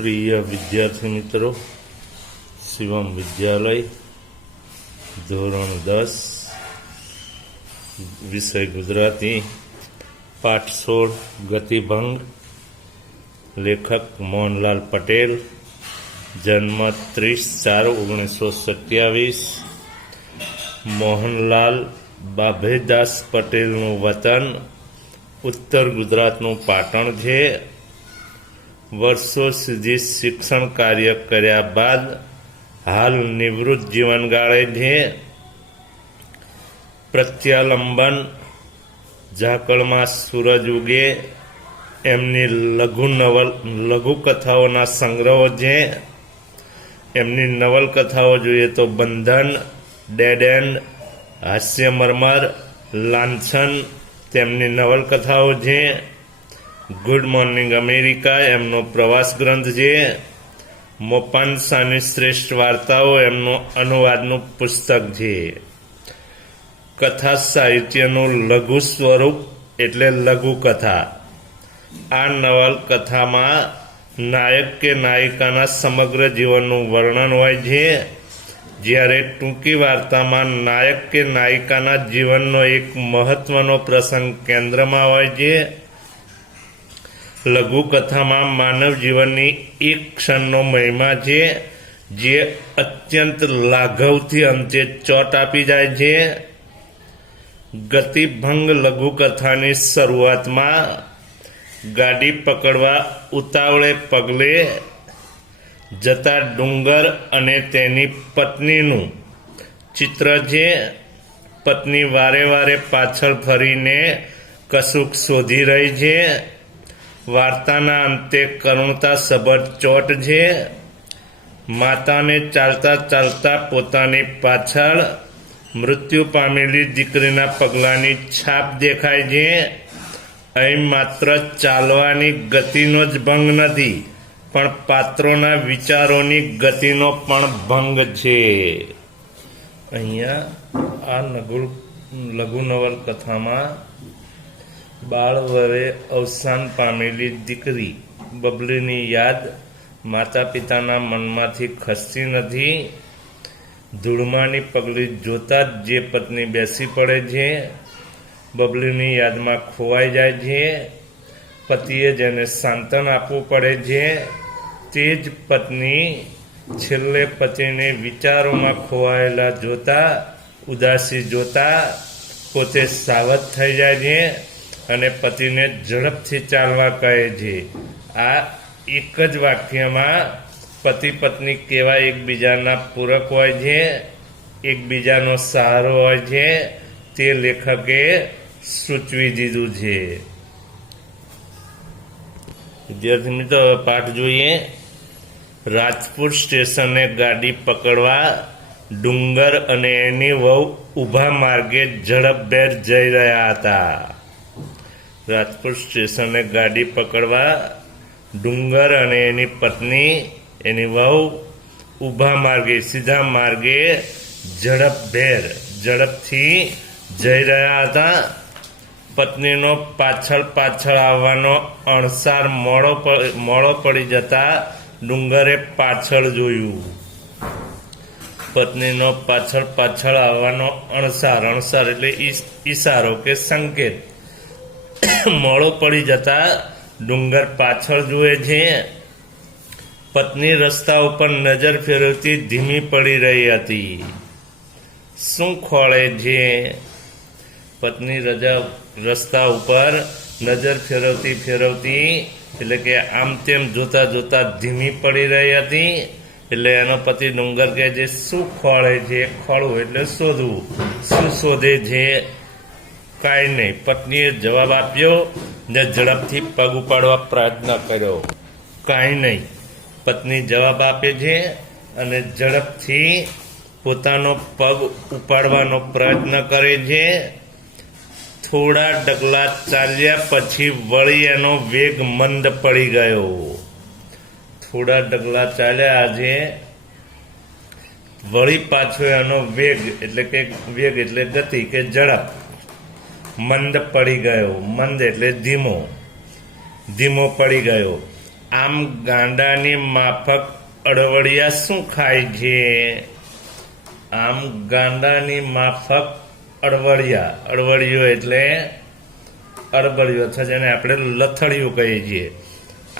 प्रिय विद्यार्थी मित्रों, शिवम विद्यालय धोरण 10 विषय गुजराती पाठ 16 गतिभंग। लेखक मोहनलाल पटेल। जन्म 30/4/1927। मोहनलाल बाभेदास पटेलનું વતન ઉત્તર ગુજરાતનું પાટણ છે। વર્ષો સુધી શિક્ષણ કાર્ય કર્યા બાદ હાલ નિવૃત્ત જીવનગાળે છે। પ્રત્યાલંબન, ઝાકળમાં સૂરજ ઉગે એમની લઘુકથાઓના સંગ્રહો છે। એમની નવલકથાઓ જોઈએ તો બંધન, ડેડ એન્ડ, હાસ્યમર્મર, લાંછન તેમની નવલકથાઓ છે। ગુડ મોર્નિંગ અમેરિકા એમનો પ્રવાસ ગ્રંથ છે। મોપાન્સાની શ્રેષ્ઠ વાર્તાઓ એમનું અનુવાદનું પુસ્તક છે। કથા સાહિત્યનું લઘુ સ્વરૂપ એટલે લઘુકથા। આ નવલકથામાં નાયક કે નાયિકાના સમગ્ર જીવનનું વર્ણન હોય છે, જ્યારે ટૂંકી વાર્તામાં નાયક કે નાયિકાના જીવનનો એક મહત્વનો પ્રસંગ કેન્દ્રમાં હોય છે। લઘુકથામાં માનવ જીવનની એક ક્ષણનો મહિમા છે, જે અત્યંત લાઘવથી અંતે ચોટ આપી જાય છે। ગતિભંગ લઘુકથાની શરૂઆતમાં ગાડી પકડવા ઉતાવળે પગલે જતા ડુંગર અને તેની પત્નીનું ચિત્ર છે। પત્ની વારે વારે પાછળ ફરીને કશુંક શોધી રહી છે। વાર્તાના અંતે કરુણતાસભર ચોટ છે। માતાને ચાલતા ચાલતા પોતાની પાછળ મૃત્યુ પામેલી દીકરીના પગલાંની છાપ દેખાય છે। અહીં માત્ર ચાલવાની ગતિનો જ ભંગ નથી, પણ પાત્રોના વિચારોની ગતિનો પણ ભંગ છે। અહીંયા આ લઘુ નવલકથામાં બાળ વયે અવસાન પામેલી દીકરી બબલીની યાદ માતા પિતાના મનમાંથી ખસતી નથી। ધૂળમાની પગલી જોતા જ જે પત્ની બેસી પડે છે, બબલીની યાદમાં ખોવાઈ જાય છે। પતિએ જેને સાંત્વન આપવું પડે છે, તે જ પત્ની છેલ્લે પતિને વિચારોમાં ખોવાયેલા જોતા, ઉદાસી જોતા પોતે સાવધ થઈ જાય છે અને પતિને ઝડપથી ચાલવા કહે છે। આ એક જ વાક્યમાં પતિ પત્ની કેવા એકબીજાના પૂરક હોય છે, એકબીજાનો સહારો હોય છે, તે લેખકે સૂચવી દીધું છે। વિદ્યાર્થી મિત્રો, પાઠ જોઈએ। રાજપુર સ્ટેશને ગાડી પકડવા ડુંગર અને એની વહુ ઊભા માર્ગે ઝડપભેર જઈ રહ્યા હતા। રાજપુર સ્ટેશને ગાડી પકડવા ડુંગર અને એની પત્ની, એની વહુ ઊભા માર્ગે, સીધા માર્ગે ઝડપથી જઈ રહ્યા હતા। પત્નીનો પાછળ આવવાનો અણસાર મોડો પડી જતા ડુંગરે પાછળ જોયું। પત્નીનો પાછળ આવવાનો અણસાર એટલે ઈશારો કે સંકેત મોડો પડી જતા ડુંગર પાછળ જુએ છે। પત્ની રસ્તા ઉપર નજર ફેરવતી ધીમી પડી રહી હતી। શું ખોળે છે? પત્ની રસ્તા ઉપર નજર ફેરવતી એટલે કે આમ તેમ જોતા ધીમી પડી રહી હતી। એટલે એનો પતિ ડુંગર કહે છે, શું ખોળે છે? ખોળવું એટલે શોધવું। શું શોધે છે? કાંઈ નહીં, પત્નીએ જવાબ આપ્યો ને ઝડપથી પગ ઉપાડવા પ્રયત્ન કર્યો। કાંઈ નહીં, પત્ની જવાબ આપે છે અને ઝડપથી પોતાનો પગ ઉપાડવાનો પ્રયત્ન કરે છે। થોડા ડગલા ચાલ્યા પછી વળી એનો વેગ મંદ પડી ગયો। થોડા ડગલા ચાલ્યા છે, વળી પાછો એનો વેગ એટલે ગતિ કે ઝડપ મંદ પડી ગયો। મંદ એટલે ધીમો પડી ગયો। આમ ગાંડાની માફક અડવડિયા શું ખાય છે? આમ ગાંડાની માફક અડવડિયો એટલે અડબડિયો અથવા જેને આપણે લથડિયું કહીએ છીએ.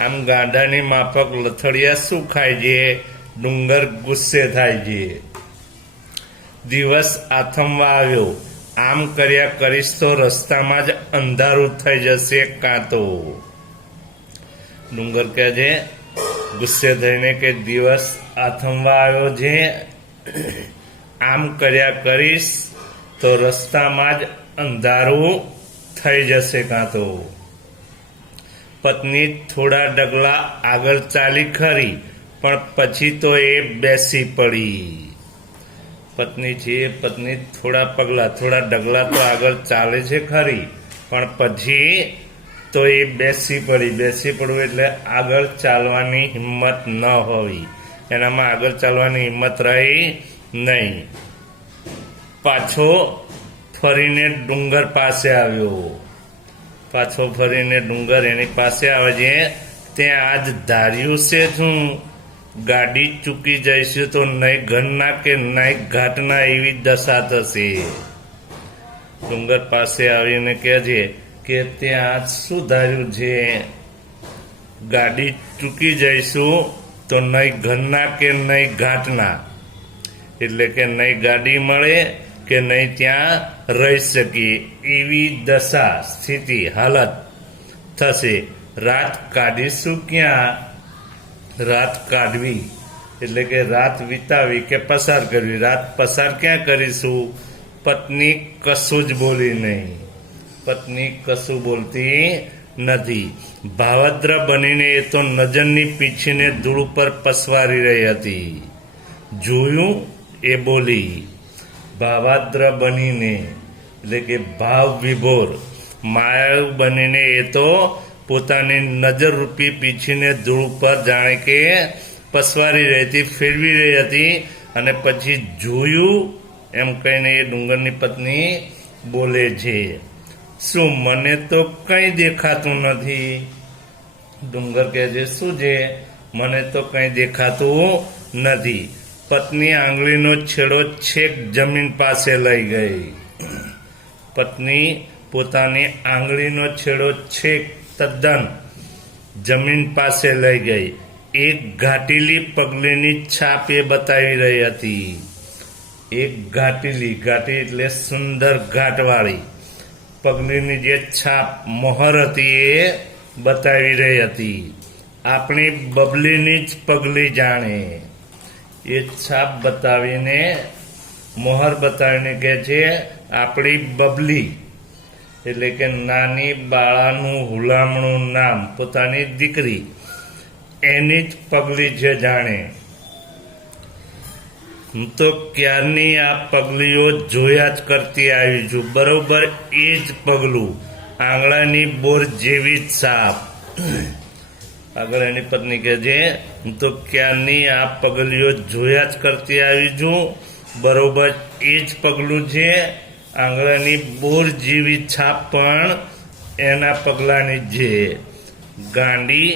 આમ ગાંડાની માફક લથડિયા શું ખાય છે? ડુંગર ગુસ્સે થાય છે. દિવસ આથમવા આવ્યો, આમ કર્યા કરીશ તો રસ્તામાં જ અંધારું થઈ જશે કાં તો. ડુંગર કહે છે ગુસ્સે થઈને કે દિવસ આથમવા આવ્યો છે, આમ કર્યા કરીશ તો રસ્તામાં જ અંધારું થઈ જશે કાં તો. પત્ની થોડા ડગલા આગળ ચાલી ખરી, પણ પછી તો એ બેસી પડી. પત્ની છે પત્ની થોડા ડગલા તો આગળ ચાલે છે ખરી, પણ પછી તો એ બેસી પડવું એટલે આગળ ચાલવાની હિંમત ન હોવી, એનામાં આગળ ચાલવાની હિંમત રહી નહીં. પાછો ફરીને ડુંગર પાસે આવ્યો. ડુંગર એની પાસે આવે છે. ત્યાં આજ ધાર્યું છે શું? ગાડી ચૂકી જઈશું તો નહીં ઘરના કે નહીં ઘાટના એવી દશા થશે. ડુંગર પાસે આવીને કહે છે કે ત્યાં આજ શું ધાર્યું છે? ગાડી ચૂકી જઈશું તો નહીં ઘરના કે નહીં ઘાટના, એટલે કે નહીં ગાડી મળે કે નહીં ત્યાં રહી શકીએ એવી દશા સ્થિતિ હાલત થશે. રાત કાઢીશું ક્યાં? રાત કાઢવી એટલે કે રાત વિતાવી કે પસાર કરવી. રાત પસાર ક્યાં કરીશું? પત્ની કશું જ બોલી નહીં. પત્ની કશું બોલતી નથી. ભાવદ્ર બનીને એ તો નજરની પીછીને ધૂળ ઉપર પસવારી રહી હતી. જોયું? એ બોલી. ભાવાદ્ર બનીને એટલે કે ભાવ વિભોર માયાળુ બનીને એ તો પોતાની નજર રૂપી પીછીને ધૂળ પર જાણે કે પસવારી રહી હતી, ફેરવી રહી હતી. અને પછી જોયું એમ કહીને એ ડુંગરની પત્ની બોલે છે, શું મને તો કંઈ દેખાતું નથી? ડુંગર કહે છે શું છે? મને તો કંઈ દેખાતું નથી. પત્ની આંગળીનો છેડો છેક જમીન પાસે લઈ ગઈ. પત્ની પોતાની આંગળીનો છેડો છેક તદ્દન જમીન પાસે લઈ ગઈ. એક ઘાટીલી પગલીની છાપ એ બતાવી રહી હતી. એક ઘાટી એટલે સુંદર ઘાટવાળી પગલીની જે છાપ મોહર હતી એ બતાવી રહી હતી. આપણી બબલીની જ પગલી જાણે. એ છાપ બતાવીને મોહર બતાવીને કહે છે આપણી બબલી એટલે કે નાની બાળાનું હુલામણું નામ પોતાની દીકરી, એની જ પગલી છે જાણે. હું તો ક્યારની આ પગલીઓ જોયા જ કરતી આવી છું. બરોબર એ જ પગલું, આંગળાની બોર જેવી જ છાપ. આગળ એની પત્ની કહે છે હું તો ક્યારની આ પગલીઓ જોયા જ કરતી આવી છું. બરોબર એ જ પગલું છે, આંગળાની બોર જેવી છાપ પણ એના પગલાની છે. ગાંડી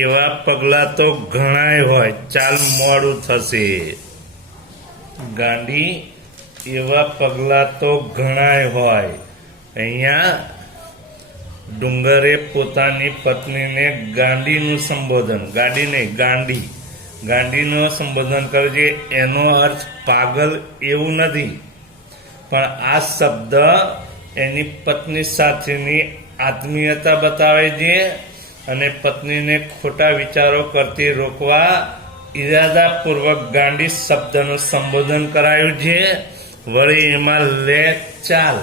એવા પગલા તો ઘણાય હોય, ચાલ મોડું થશે. ગાંડી એવા પગલા તો ઘણાય હોય. અહીંયા ડુંગરે પોતાની પત્નીને ગાંડીનું સંબોધન, ગાડી નહીં ગાંડીનું સંબોધન કરે છે. એનો અર્થ પાગલ એવું નથી, પણ આ શબ્દ એની પત્ની સાથેની આત્મીયતા બતાવે છે અને પત્નીને ખોટા વિચારો કરતી રોકવા ઇરાદાપૂર્વક ગાંડી શબ્દનું સંબોધન કરાયું છે. વળી એમાં લે ચાલ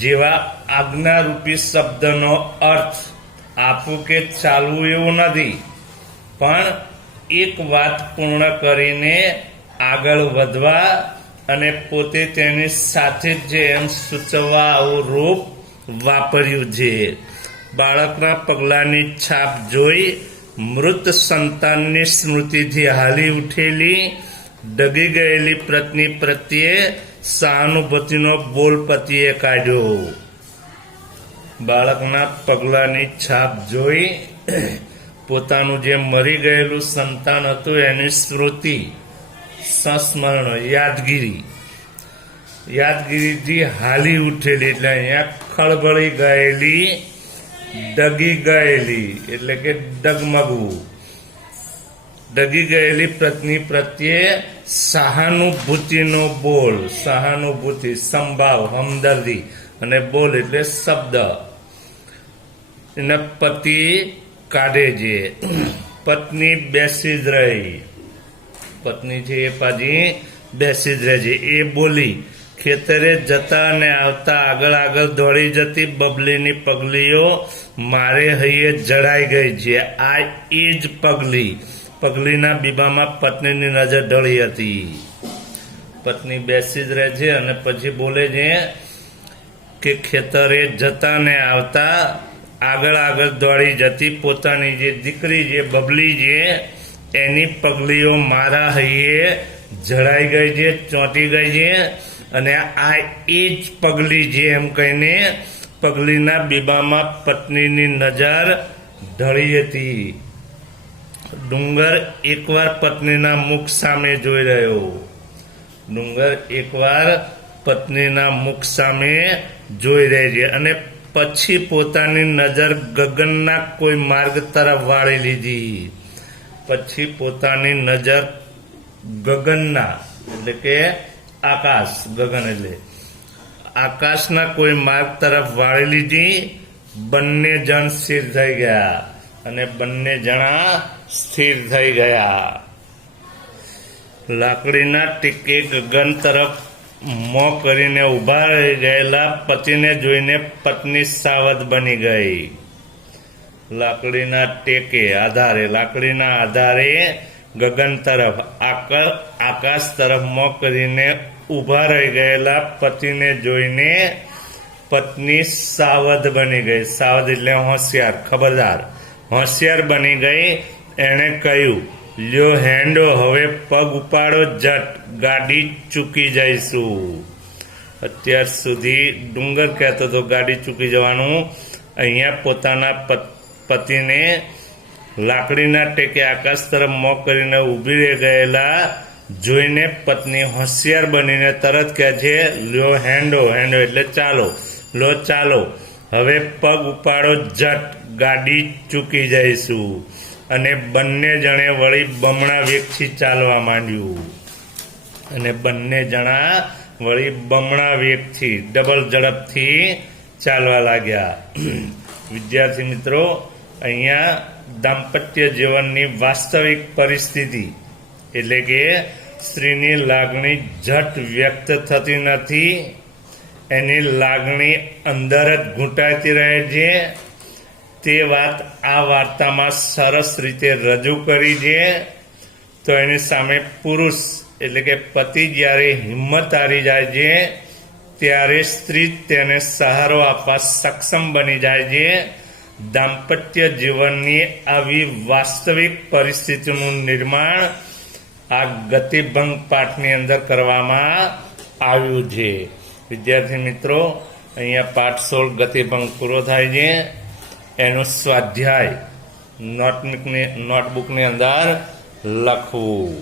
જેવા આજ્ઞારૂપી શબ્દનો અર્થ આપવું કે ચાલવું એવું નથી, પણ એક વાત પૂર્ણ કરીને આગળ વધવા અને પોતે તેની સાથે જ એમ સૂચવવા આવું રૂપ વાપર્યું છે. બાળકના પગલાની છાપ જોઈ મૃત સંતાનની સ્મૃતિથી હાલી ઉઠેલી ડગી ગયેલી પત્ની પ્રત્યે સહાનુભૂતિનો બોલ પતિએ કાઢ્યો. બાળકના પગલાની છાપ જોઈ પોતાનું જે મરી ગયેલું સંતાન હતું એની સ્મૃતિ, સંસ્મરણ, યાદગીરીથી હાલી ઉઠેલી, એટલે અહીંયા ખળભળી ગયેલી, ડગી ગયેલી એટલે કે ડગમગવું, ડગી ગયેલી પત્ની પ્રત્યે સહાનુભૂતિનો બોલ, સહાનુભૂતિ, સંભાવ, હમદર્દી, અને બોલ એટલે શબ્દ. એના પતિ કાઢે છે, પત્ની બેસી જ રહી, પત્ની છે એ પાછી બેસી જ રહે છે. એ બોલી, ખેતરે જતા અને આવતા આગળ આગળ દોડી જતી બબલીની પગલીઓ મારે હૈયે જડાઈ ગઈ છે. આ એ જ પગલી, પગલીના બીબામાં પત્નીની નજર ઢળી હતી. પત્ની બેસી જ રહે છે અને પછી બોલે છે કે ખેતરે જતા ને આવતા આગળ આગળ દોડી જતી પોતાની જે દીકરી જે બબલી છે એની પગલીઓ મારા હૈયે જડાઈ ગઈ છે, ચોંટી ગઈ છે, અને આ એ જ પગલી છે એમ કહીને પગલીના બીબામાં પત્નીની નજર ઢળી હતી. ડુંગર એકવાર પત્નીના મુખ સામે જોઈ રહ્યો, ડુંગર એકવાર પત્નીના મુખ સામે જોઈ રહી છે અને પછી પોતાની નજર ગગનના કોઈ માર્ગ તરફ વાળી લીધી. પછી પોતાની નજર ગગનના એટલે કે આકાશ, ગગન એટલે આકાશના કોઈ માર્ગ તરફ વાળી લીધી. બંને જણ સ્થિર થઈ ગયા અને બંને જણા સ્થિર થઈ ગયા. લાકડીના ટીકે ગગન તરફ મોં કરીને ઉભા રહી ગયેલા પતિને જોઈને પત્ની સાવધ બની ગઈ. લાકડીના ટેકે આધારે, લાકડીના આધારે ગગન તરફ, આકાશ તરફ મોં કરીને ઉભા રહી ગયેલા પતિને જોઈને પત્ની સાવધ બની ગઈ. સાવધ એટલે હોશિયાર, ખબરદાર, હોશિયાર બની ગઈ. એણે કહ્યું, લ્યો હેંડો, હવે પગ ઉપાડો જટ, ગાડી ચૂકી જઈશું. અત્યાર સુધી ડુંગર કહેતો હતો ગાડી ચૂકી જવાનું, અહીંયા પોતાના પતિને લાકડીના ટેકે આકાશ તરફ મોં કરીને ઊભી રહી ગયેલા જોઈને પત્ની હોશિયાર બનીને તરત કહે છે, લ્યો હેંડો, હેંડો એટલે ચાલો, લો ચાલો, હવે પગ ઉપાડો જટ, ગાડી ચૂકી જઈશું. અને બંને જણે વળી બમણા વેગથી ચાલવા માંડ્યું, અને બંને જણા વળી બમણા વેગથી, ડબલ ઝડપથી ચાલવા લાગ્યા. વિદ્યાર્થી મિત્રો, અહીંયા દાંપત્ય જીવનની વાસ્તવિક પરિસ્થિતિ એટલે કે સ્ત્રીની લાગણી ઝટ વ્યક્ત થતી નથી, એની લાગણી અંદર જ ઘૂંટાતી રહે છે. તે વાત આ વાર્તામાં સરસ રીતે રજૂ કરી છે. તો એની સામે પુરુષ એટલે કે પતિ જ્યારે હિંમત હારી જાય છે ત્યારે સ્ત્રી તેને સહારો આપવા સક્ષમ બની જાય છે. દાંપત્ય જીવનની આવી વાસ્તવિક પરિસ્થિતિનું નિર્માણ આ ગતિભંગ પાઠની અંદર કરવામાં આવ્યું છે. વિદ્યાર્થી મિત્રો, અહીંયા પાઠ 16 ગતિભંગ પૂરો થાય છે. એનો સ્વાધ્યાય નોટબુકની અંદર લખવું.